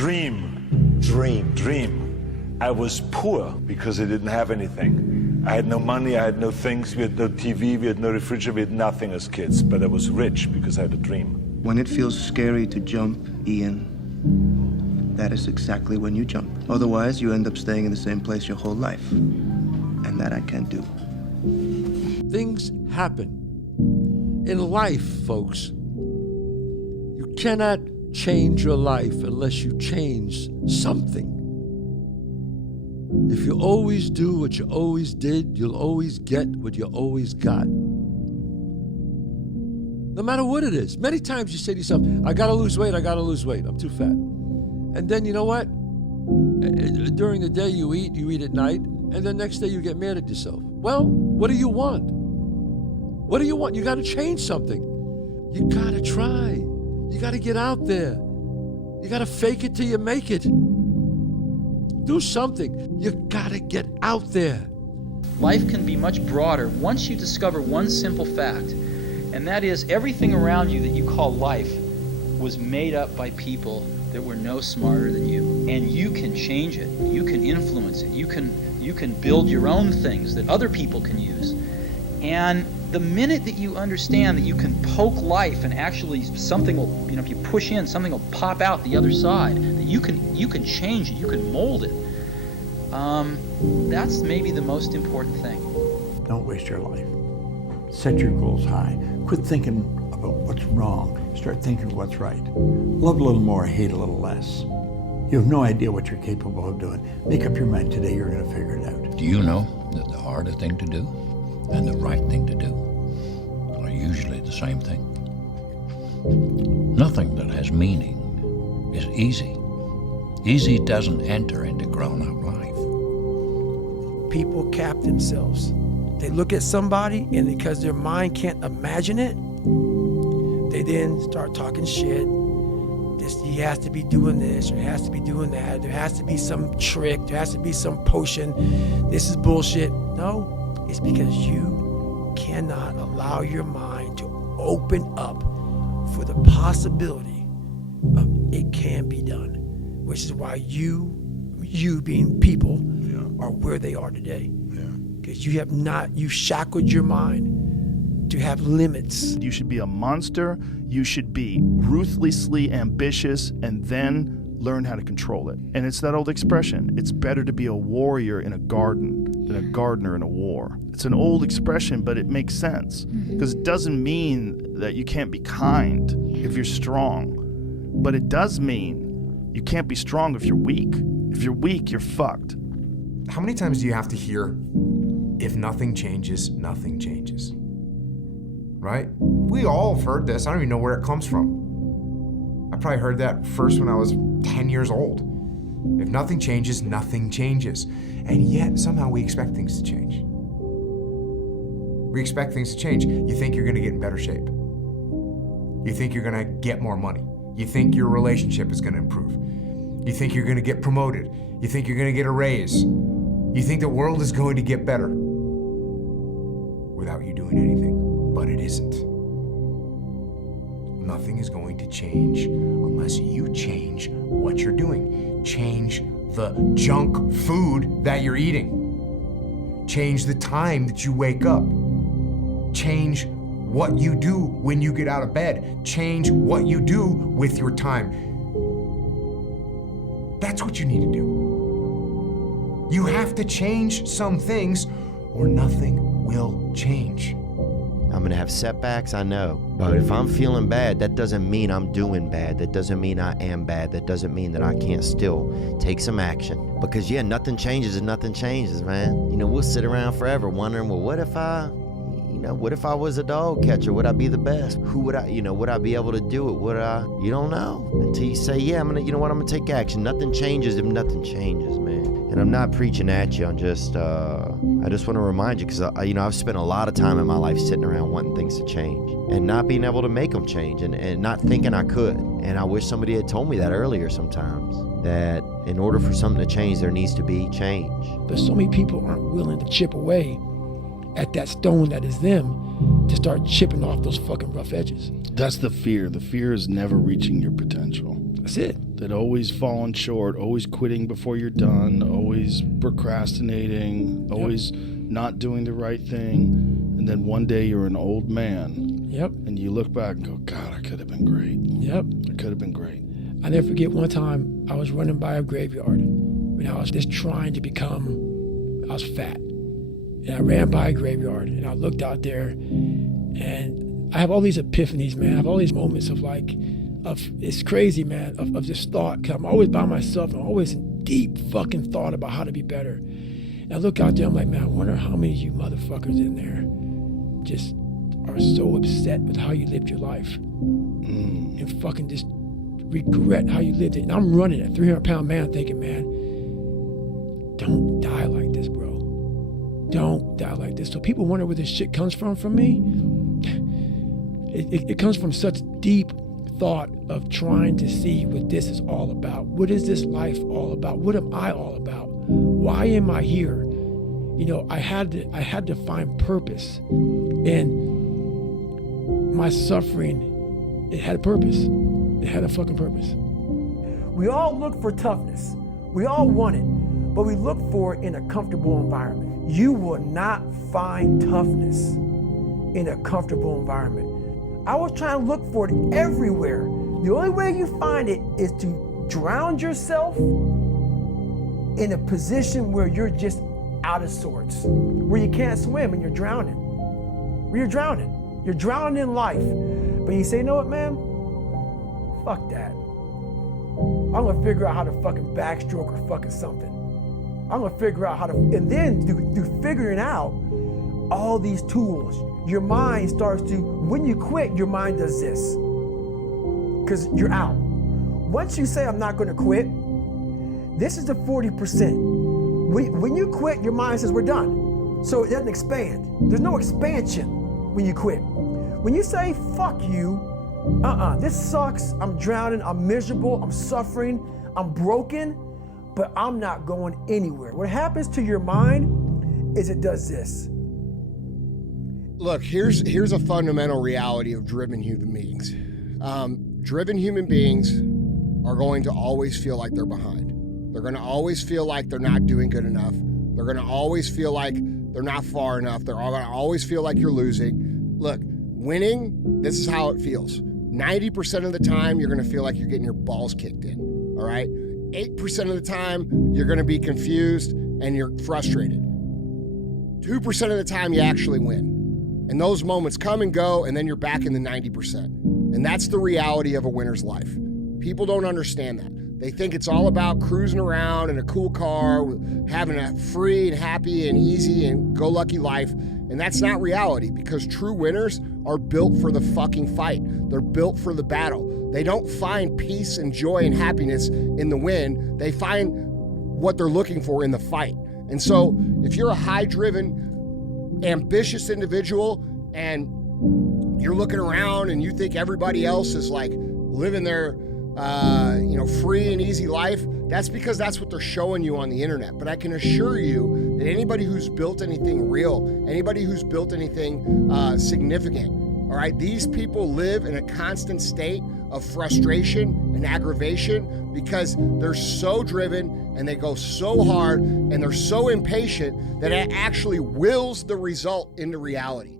Dream. I was poor because I didn't have anything. I had no money, I had no things, we had no TV, we had no refrigerator, we had nothing as kids. But I was rich because I had a dream. When it feels scary to jump, Ian, that is exactly when you jump. Otherwise, you end up staying in the same place your whole life. And that I can't do. Things happen. In life, folks, you cannot change your life unless you change something. If you always do what you always did, you'll always get what you always got. No matter what it is. Many times you say to yourself, I gotta lose weight, I'm too fat. And then you know what? During the day you eat at night, and then next day you get mad at yourself. Well, what do you want? What do you want? You gotta change something. You gotta try. You gotta get out there. You gotta fake it till you make it. Do something. You gotta get out there. Life can be much broader once you discover one simple fact, and that is everything around you that you call life was made up by people that were no smarter than you. And you can change it. You can influence it. You can build your own things that other people can use. And the minute that you understand that you can poke life and actually something will, if you push in, something will pop out the other side, that you can change it, you can mold it. That's maybe the most important thing. Don't waste your life. Set your goals high. Quit thinking about what's wrong. Start thinking what's right. Love a little more, hate a little less. You have no idea what you're capable of doing. Make up your mind today, you're going to figure it out. Do you know that the harder thing to do and the right thing to do are usually the same thing? Nothing that has meaning is easy. Easy doesn't enter into grown-up life. People cap themselves. They look at somebody, and because their mind can't imagine it, they then start talking shit. He has to be doing this, or he has to be doing that. There has to be some trick. There has to be some potion. This is bullshit. No, it's because you cannot allow your mind to open up for the possibility of it can be done, which is why you being people are where they are today. Because you've shackled your mind to have limits. You should be a monster. You should be ruthlessly ambitious and then learn how to control it. And it's that old expression, it's better to be a warrior in a garden than a gardener in a war. It's an old expression, but it makes sense. Because it doesn't mean that you can't be kind if you're strong. But it does mean you can't be strong if you're weak. If you're weak, you're fucked. How many times do you have to hear, if nothing changes, nothing changes? Right? We all have heard this. I don't even know where it comes from. I probably heard that first when I was 10 years old. If nothing changes, nothing changes. And yet, somehow we expect things to change. We expect things to change. You think you're gonna get in better shape. You think you're gonna get more money. You think your relationship is gonna improve. You think you're gonna get promoted. You think you're gonna get a raise. You think the world is going to get better without you doing anything. But it isn't. Nothing is going to change unless you change what you're doing. Change the junk food that you're eating. Change the time that you wake up. Change what you do when you get out of bed. Change what you do with your time. That's what you need to do. You have to change some things or nothing will change. I'm gonna have setbacks, I know. But if I'm feeling bad, that doesn't mean I'm doing bad. That doesn't mean I am bad. That doesn't mean that I can't still take some action. Because yeah, nothing changes and nothing changes, man. We'll sit around forever wondering, well, what if I was a dog catcher? Would I be the best? Who would would I be able to do it? You don't know. Until you say, yeah, I'm gonna take action. Nothing changes if nothing changes, man. And I'm not preaching at you. I'm just, I just want to remind you, because I've spent a lot of time in my life sitting around wanting things to change and not being able to make them change and not thinking I could. And I wish somebody had told me that earlier sometimes, that in order for something to change, there needs to be change. But so many people aren't willing to chip away at that stone that is them to start chipping off those fucking rough edges. That's the fear. The fear is never reaching your potential. That's it. that always falling short, always quitting before you're done, always procrastinating, always not doing the right thing. And then one day you're an old man. Yep. And you look back and go, God, I could have been great. Yep. I could have been great. I never forget one time I was running by a graveyard when I was just trying to I was fat. And I ran by a graveyard and I looked out there and I have all these epiphanies, man. I have all these moments of it's crazy, man, of just thought. Cause I'm always by myself. I'm always in deep fucking thought about how to be better. And I look out there, I'm like, man, I wonder how many of you motherfuckers in there just are so upset with how you lived your life and fucking just regret how you lived it. And I'm running a 300-pound man thinking, man, don't die like this, bro. Don't die like this. So people wonder where this shit comes from me. It comes from such deep thought of trying to see what this is all about. What is this life all about? What am I all about? Why am I here? You know, I had to find purpose. And my suffering, it had a purpose. It had a fucking purpose. We all look for toughness. We all want it, but we look for it in a comfortable environment. You will not find toughness in a comfortable environment. I was trying to look for it everywhere. The only way you find it is to drown yourself in a position where you're just out of sorts, where you can't swim and you're drowning. Where you're drowning. You're drowning in life. But you say, you know what, man? Fuck that. I'm gonna figure out how to fucking backstroke or fucking something. I'm gonna figure out how to, and then through figuring out all these tools, your mind starts to, when you quit, your mind does this. Because you're out. Once you say, I'm not gonna quit, this is the 40%. When you quit, your mind says, we're done. So it doesn't expand. There's no expansion when you quit. When you say, fuck you, this sucks, I'm drowning, I'm miserable, I'm suffering, I'm broken, but I'm not going anywhere. What happens to your mind is it does this. Look, here's a fundamental reality of driven human beings. Driven human beings are going to always feel like they're behind. They're going to always feel like they're not doing good enough. They're going to always feel like they're not far enough. They're going to always feel like you're losing. Look, winning, this is how it feels. 90% of the time, you're going to feel like you're getting your balls kicked in, all right? 8% of the time, you're going to be confused and you're frustrated. 2% of the time, you actually win. And those moments come and go, and then you're back in the 90%. And that's the reality of a winner's life. People don't understand that. They think it's all about cruising around in a cool car, having a free and happy and easy and go-lucky life. And that's not reality, because true winners are built for the fucking fight. They're built for the battle. They don't find peace and joy and happiness in the win. They find what they're looking for in the fight. And so if you're a high-driven, ambitious individual and you're looking around and you think everybody else is like living their free and easy life, that's because that's what they're showing you on the internet. But I can assure you that anybody who's built anything real, anybody who's built anything significant, all right, these people live in a constant state of frustration and aggravation because they're so driven and they go so hard and they're so impatient that it actually wills the result into reality.